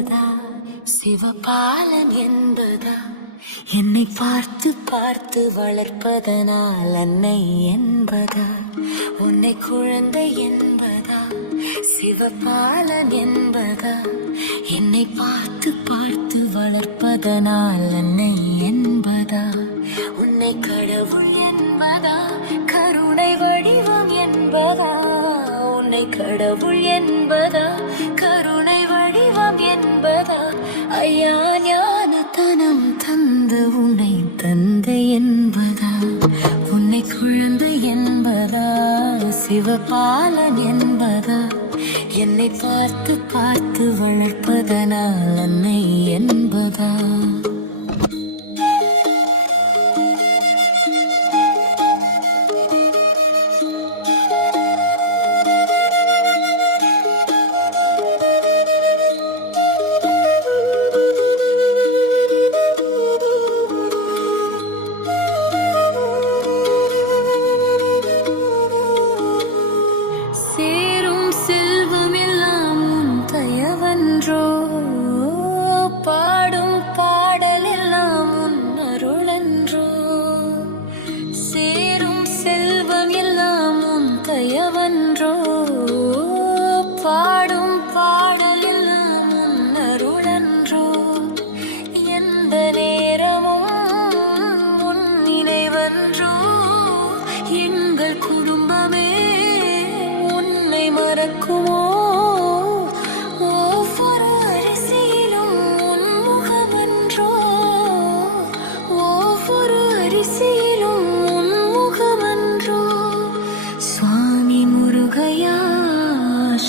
என்பதா, சிவபாலன் என்பதா, என்னை பார்த்து பார்த்து வளர்ப்பதனால் அன்னை என்பதா, உன்னை குழந்தை என்பதா, சிவபாலன் என்பதா, என்னை பார்த்து பார்த்து வளர்ப்பதனால் அன்னை என்பதா, உன்னை கடவுள் என்பதா, கருணை வடிவம் என்பதா, உன்னை கடவுள் என்பதா, கருணை வடிவம் என்பதா, ஐயா ஞானத்தனம் தந்து உன்னை தந்தை என்பதா, உன்னை குழந்தை என்பதா, சிவபாலன் என்பதா, என்னை பார்த்து பார்த்து வளர்ப்பதனால் அன்னை என்பதா. பாடும் பாடல் எல்லாம் உன் அருளன்றோ, சேரும் செல்வம் எல்லாம் உன் தயவன்றோ, பாடும் பாடல் எல்லாம் உன் அருளன்றோ, எந்த நேரமும் உன் நினைவன்றோ, எங்கள் குடும்பமே உன்னை மறக்குமோ,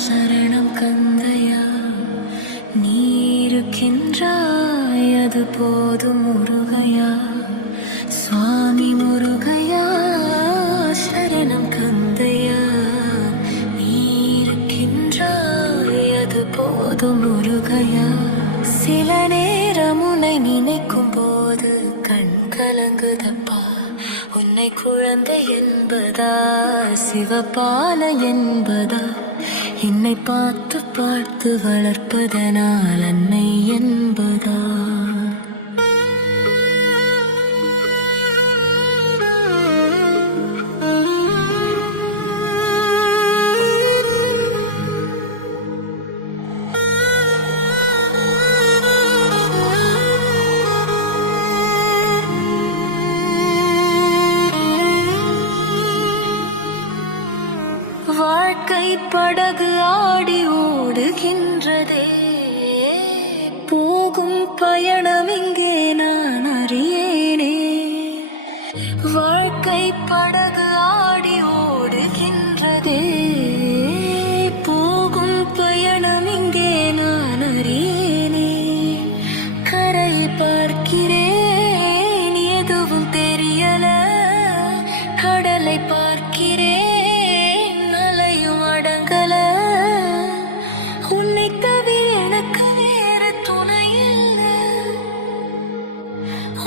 சரணம் கந்தையா, நீருக்கின்றாய் அது போதும் முருகையா, சுவாமி முருகையா சரணம் கந்தையா, நீருக்கின்றாய் அது போதும் முருகையா, சில நேரம் உன்னை நினைக்கும் போது கண் கலங்குதப்பா, உன்னை குழந்தை என்பதா, சிவபால என்பதா, என்னை பார்த்து பார்த்து வளர்ப்பதனால் அன்னை என்பதா. வாழ்க்கை படகு ஆடி ஓடுகின்றதே, போகும் பயணம் இங்கே நான் அறியேனே, வாழ்க்கை படகு ஆடி ஓடுகின்றதே, போகும் பயணம் இங்கே நான் அறியேனே, கரை பார்க்கிறேன் எதுவும் தெரியல, கடலை பார்க்கிறேன் உன்னை தவிர எனக்கு வேறு துணை இல்லை,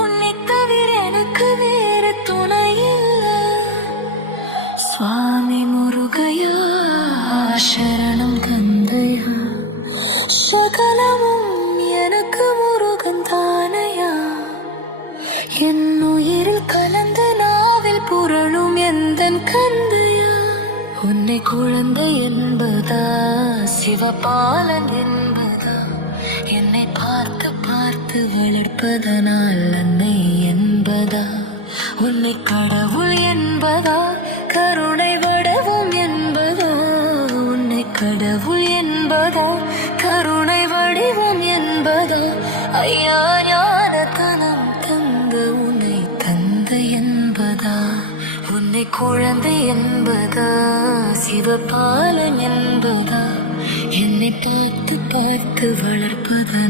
உன்னை தவிர எனக்கு வேறு துணை இல்லை, சுவாமி முருகையா சரணம் கந்தையா, சகலமும் எனக்கு முருகன் தானையா, என் உயிரில் கலந்த நாவில் புரளும் எந்தன் கந்தையா, உன்னை குழந்தை என்பதா, சிவபாலன் என்பதா, என்னை பார்த்து பார்த்து வளர்ப்பதனால் அன்னை என்பதா, உன்னை கடவுள் என்பதா, கருணை வடிவம் என்பதா, உன்னை கடவுள் என்பதா, கருணை வடிவம் என்பதா, ஐயா ஞானத்தனம் தந்து உன்னை தந்தை என்பதா, உன்னை குழந்தை என்பதா, சிவபாலன் என்பதா, என்னை பார்த்து பார்த்து வளர்ப்பதா